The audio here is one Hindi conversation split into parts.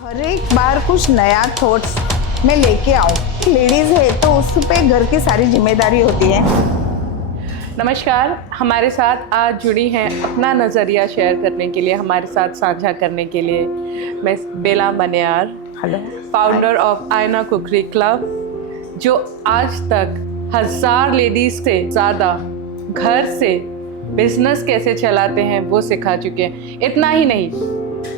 हर एक बार कुछ नया थॉट्स मैं लेके आऊँ। लेडीज है तो उस पे घर की सारी जिम्मेदारी होती है। नमस्कार, हमारे साथ आज जुड़ी हैं अपना नज़रिया शेयर करने के लिए, हमारे साथ साझा करने के लिए मैं बेला मनियार, हेलो, फाउंडर ऑफ आयना कुकरी क्लब, जो आज तक 1000 लेडीज़ से ज़्यादा घर से बिजनेस कैसे चलाते हैं वो सिखा चुके हैं। इतना ही नहीं,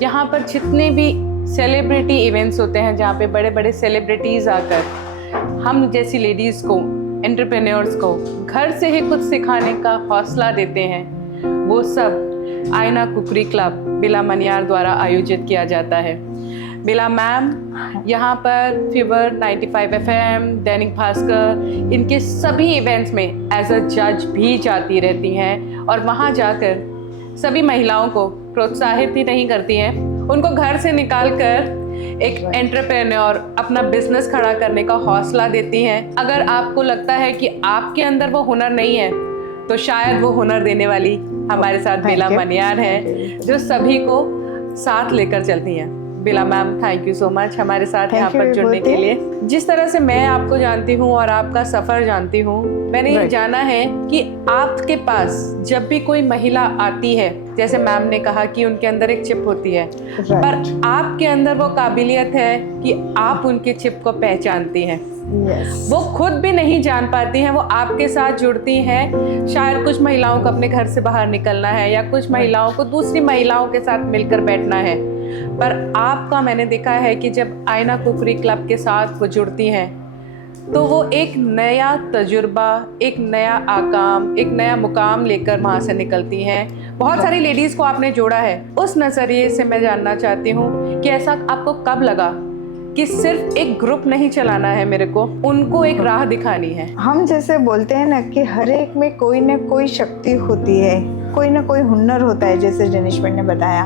यहाँ पर जितने भी सेलिब्रिटी इवेंट्स होते हैं जहाँ पे बड़े बड़े सेलिब्रिटीज़ आकर हम जैसी लेडीज़ को, एंटरप्रेन्योर्स को घर से ही कुछ सिखाने का हौसला देते हैं, वो सब आयना कुकरी क्लब बेला मनियार द्वारा आयोजित किया जाता है। बेला मैम यहाँ पर फीवर 95 FM, दैनिक भास्कर, इनके सभी इवेंट्स में एज अ जज भी जाती रहती हैं और वहाँ जाकर सभी महिलाओं को प्रोत्साहित ही नहीं करती हैं, उनको घर से निकाल कर एक एंटरप्रेन्योर अपना बिजनेस खड़ा करने का हौसला देती हैं। अगर आपको लगता है कि आपके अंदर वो हुनर नहीं है तो शायद वो हुनर देने वाली हमारे साथ बेला मनियार हैं, जो सभी को साथ लेकर चलती हैं। Bela ma'am, thank you so much हमारे साथ यहाँ पर जुड़ने के लिए। जिस तरह से मैं आपको जानती हूँ और आपका सफ़र जानती हूँ, मैंने ये जाना है कि आपके पास जब भी कोई महिला आती है, जैसे मैम ने कहा कि उनके अंदर एक चिप होती है, पर आपके अंदर वो काबिलियत है कि आप उनके चिप को पहचानती हैं। वो खुद भी नहीं जान पाती हैं, वो आपके साथ जुड़ती हैं। शायद कुछ महिलाओं को अपने घर से बाहर निकलना है या कुछ महिलाओं को दूसरी महिलाओं के साथ मिलकर बैठना है, पर आपका मैंने देखा है कि जब आयना कुकरी क्लब के साथ वो जुड़ती हैं तो वो एक नया तजुर्बा, एक नया आकाम, एक नया मुकाम लेकर वहाँ से निकलती हैं। बहुत सारी लेडीज़ को आपने जोड़ा है, उस नज़रिए से मैं जानना चाहती हूँ कि ऐसा आपको कब लगा कि सिर्फ एक ग्रुप नहीं चलाना है, मेरे को उनको एक राह दिखानी है। हम जैसे बोलते हैं ना कि हर एक में कोई ना कोई शक्ति होती है, कोई ना कोई हुनर होता है, जैसे जनिश्वर ने बताया,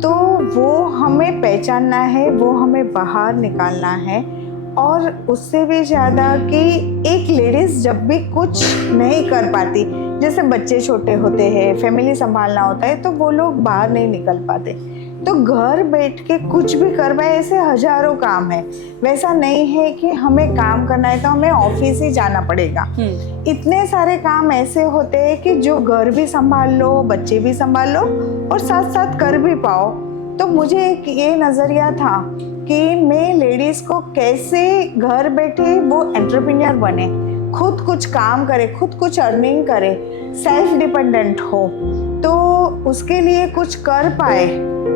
तो वो हमें पहचानना है, वो हमें बाहर निकालना है। और उससे भी ज़्यादा कि एक लेडीज़ जब भी कुछ नहीं कर पाती, जैसे बच्चे छोटे होते हैं, फैमिली संभालना होता है, तो वो लोग बाहर नहीं निकल पाते, तो घर बैठ के कुछ भी कर पाए, ऐसे हजारों काम है। वैसा नहीं है कि हमें काम करना है तो हमें ऑफिस ही जाना पड़ेगा। इतने सारे काम ऐसे होते हैं कि जो घर भी संभाल लो, बच्चे भी संभाल लो और साथ साथ कर भी पाओ। तो मुझे एक ये नज़रिया था कि मैं लेडीज़ को कैसे घर बैठे वो एंटरप्रेन्योर बने, खुद कुछ काम करे, खुद कुछ अर्निंग करे, सेल्फ डिपेंडेंट हो, तो उसके लिए कुछ कर पाए।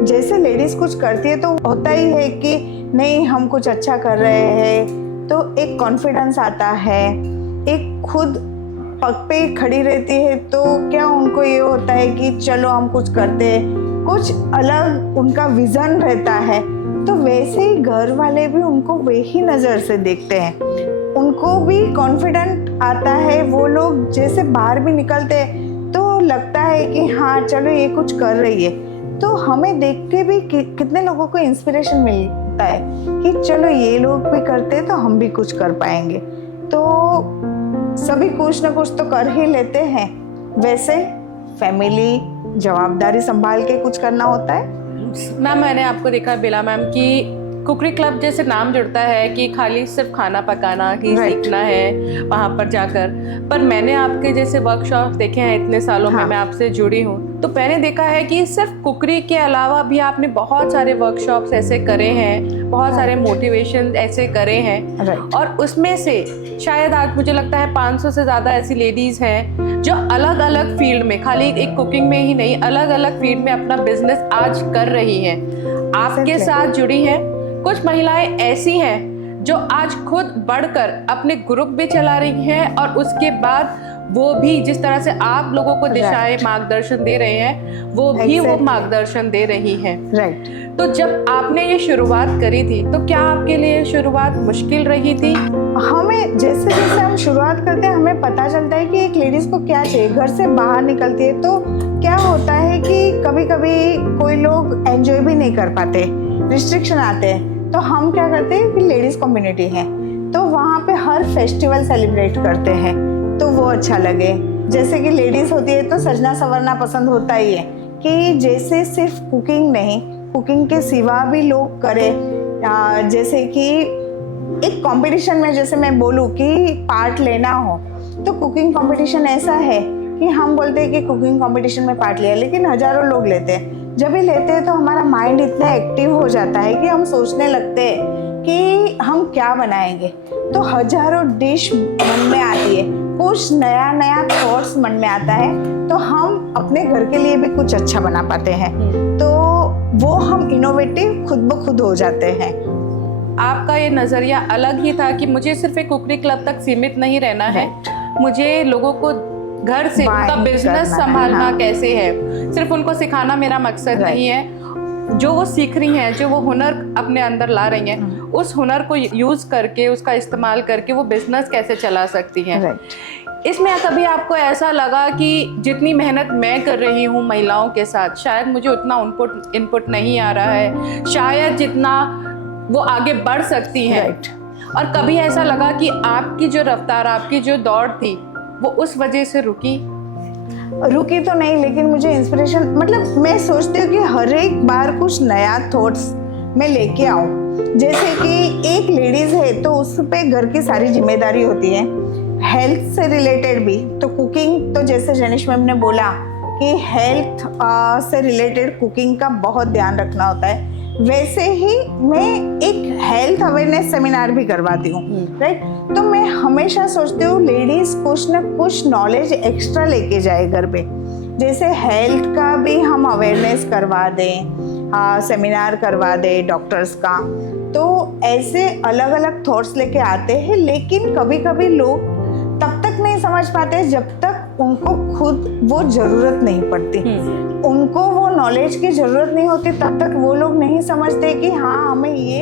जैसे लेडीज़ कुछ करती है तो होता ही है कि नहीं, हम कुछ अच्छा कर रहे हैं, तो एक कॉन्फिडेंस आता है, एक खुद पग पे खड़ी रहती है, तो क्या उनको ये होता है कि चलो हम कुछ करते हैं, कुछ अलग उनका विज़न रहता है। तो वैसे ही घर वाले भी उनको वही नज़र से देखते हैं, उनको भी कॉन्फिडेंट आता है। वो लोग जैसे बाहर भी निकलते हैं तो लगता है कि हाँ चलो ये कुछ कर रही है, तो हमें देख के भी कितने लोगों को इंस्पिरेशन मिलता है कि चलो ये लोग भी करते तो हम भी कुछ कर पाएंगे। तो सभी कुछ ना कुछ तो कर ही लेते हैं। वैसे फैमिली जवाबदारी संभाल के कुछ करना होता है। मैम, मैंने आपको देखा बेला मैम कि कुकरी क्लब जैसे नाम जुड़ता है कि खाली सिर्फ खाना पकाना ही सीखना है वहाँ पर जाकर, पर मैंने आपके जैसे वर्कशॉप देखे हैं इतने सालों में मैं आपसे जुड़ी हूँ, तो मैंने देखा है कि सिर्फ कुकरी के अलावा भी आपने बहुत सारे वर्कशॉप्स ऐसे करे हैं, बहुत सारे मोटिवेशन ऐसे करे हैं, और उसमें से शायद आज मुझे लगता है 500 से ज़्यादा ऐसी लेडीज़ हैं जो अलग अलग फील्ड में, खाली एक कुकिंग में ही नहीं, अलग अलग फील्ड में अपना बिजनेस आज कर रही हैं, आपके साथ जुड़ी हैं। कुछ महिलाएं ऐसी हैं जो आज खुद बढ़कर अपने ग्रुप भी चला रही हैं और उसके बाद वो भी जिस तरह से आप लोगों को दिशाएं मार्गदर्शन दे रहे हैं, वो भी वो मार्गदर्शन दे रही हैं। तो जब आपने ये शुरुआत करी थी तो क्या आपके लिए शुरुआत मुश्किल रही थी? हमें जैसे जैसे हम शुरुआत करते हैं हमें पता चलता है कि एक लेडीज़ को क्या चाहिए। घर से बाहर निकलती है तो क्या होता है कि कभी कभी कोई लोग एंजॉय भी नहीं कर पाते, रिस्ट्रिक्शन आते हैं, तो हम क्या करते हैं कि लेडीज़ कम्युनिटी है तो वहाँ पे हर फेस्टिवल सेलिब्रेट करते हैं, तो वो अच्छा लगे। जैसे कि लेडीज़ होती है तो सजना संवरना पसंद होता ही है, कि जैसे सिर्फ कुकिंग नहीं, कुकिंग के सिवा भी लोग करें, जैसे कि एक कंपटीशन में जैसे मैं बोलूँ कि पार्ट लेना हो, तो कुकिंग कंपटीशन ऐसा है कि हम बोलते हैं कि कुकिंग कंपटीशन में पार्ट लिया, लेकिन हजारों लोग लेते हैं। जब भी लेते हैं तो हमारा माइंड इतना एक्टिव हो जाता है कि हम सोचने लगते हैं कि हम क्या बनाएंगे, तो हजारों डिश मन में आती है, कुछ नया नया थॉट्स मन में आता है, तो हम अपने घर के लिए भी कुछ अच्छा बना पाते हैं। तो वो हम इनोवेटिव खुद ब खुद हो जाते हैं। आपका ये नज़रिया अलग ही था कि मुझे सिर्फ एक कुकरी क्लब तक सीमित नहीं रहना है, मुझे लोगों को घर से उनका बिजनेस संभालना कैसे है, सिर्फ उनको सिखाना मेरा मकसद नहीं है। जो वो सीख रही हैं, जो वो हुनर अपने अंदर ला रही हैं, उस हुनर को यूज़ करके, उसका इस्तेमाल करके वो बिजनेस कैसे चला सकती हैं। इसमें कभी आपको ऐसा लगा कि जितनी मेहनत मैं कर रही हूँ महिलाओं के साथ, शायद मुझे उतना इनपुट नहीं आ रहा है, शायद जितना वो आगे बढ़ सकती हैं, और कभी ऐसा लगा कि आपकी जो रफ्तार, आपकी जो दौड़ थी, वो उस वजह से रुकी तो नहीं, लेकिन मुझे इंस्पिरेशन, मतलब मैं सोचती हूँ कि हर एक बार कुछ नया थॉट्स मैं लेके आऊँ। जैसे कि एक लेडीज है तो उस पे घर की सारी जिम्मेदारी होती है, हेल्थ से रिलेटेड भी। तो कुकिंग, तो जैसे जनिश मैम ने बोला कि हेल्थ से रिलेटेड कुकिंग का बहुत ध्यान रखना होता है, वैसे ही मैं एक हेल्थ अवेयरनेस सेमिनार भी करवाती हूँ, राइट। तो मैं हमेशा सोचती हूँ लेडीज कुछ ना कुछ नॉलेज एक्स्ट्रा लेके जाए घर पे, जैसे हेल्थ का भी हम अवेयरनेस करवा दें, सेमिनार करवा दें डॉक्टर्स का। तो ऐसे अलग अलग थॉट्स लेके आते हैं, लेकिन कभी कभी लोग तब तक नहीं समझ पाते जब तक उनको खुद वो ज़रूरत नहीं पड़ती, उनको वो नॉलेज की ज़रूरत नहीं होती, तब तक वो लोग नहीं समझते कि हाँ हमें ये